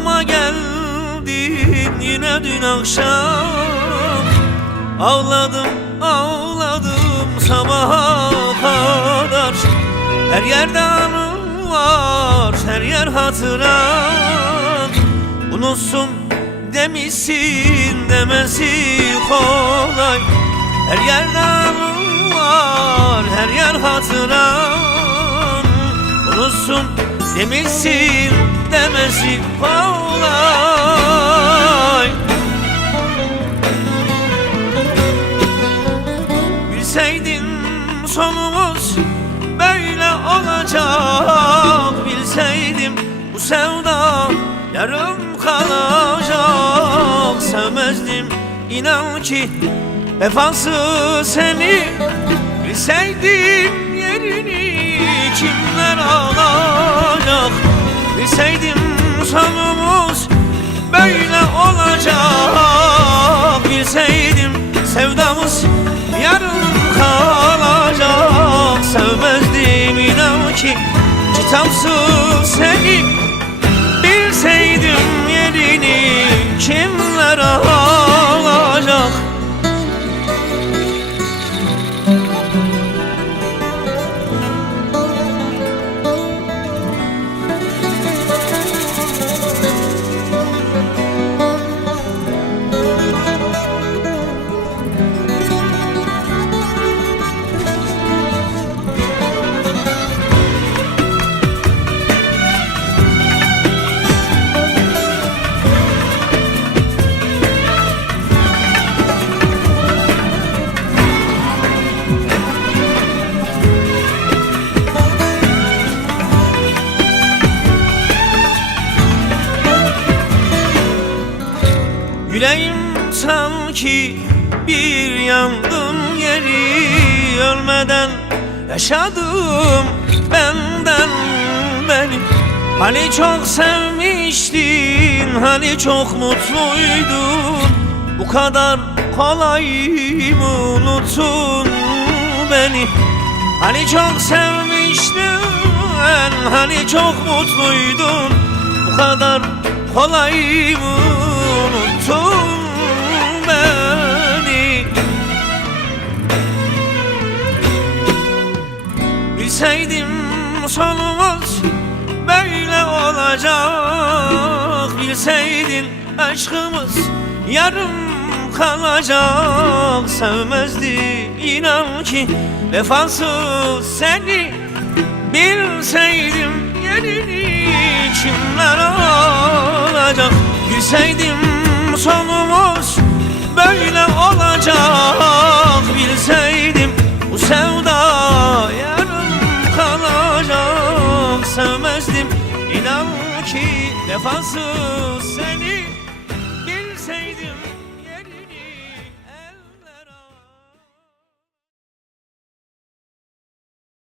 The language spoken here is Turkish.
Kapıma geldin yine dün akşam. Ağladım ağladım sabaha kadar. Her yerde anım var, her yer hatıran. Unutsun demişsin, demesi kolay. Her yerde anım var, her yer hatıran. Unutsun demişsin, demesi kolay. Bilseydin sonumuz böyle olacak. Bilseydim bu sevda yarım kalacak. Sevmezdim inan ki vefasız seni. Bilseydim yerini kimler alacak. Bilseydim sonumuz böyle olacak. Bilseydim sevdamız yarım kalacak. Sevmezdim inan ki kitapsız seni. Bilseydim yerini kimler alacak. Yüreğim sanki bir yangın yeri. Ölmeden yaşadım benden beni. Hani çok sevmiştin, hani çok mutluydun. Bu kadar kolay mı unuttun beni? Hani çok sevmiştin, hani çok mutluydun. Bu kadar kolay mı unuttun beni? Bilseydim sonumuz böyle olacak. Bilseydin aşkımız yarım kalacak. Sevmezdi inan ki vefasız seni. Bilseydim yerini kimler alacak. Bilseydim sonumuz böyle olacak. Bilseydim bu sevda yarım kalacak. Sevmezdim inan ki vefasız seni.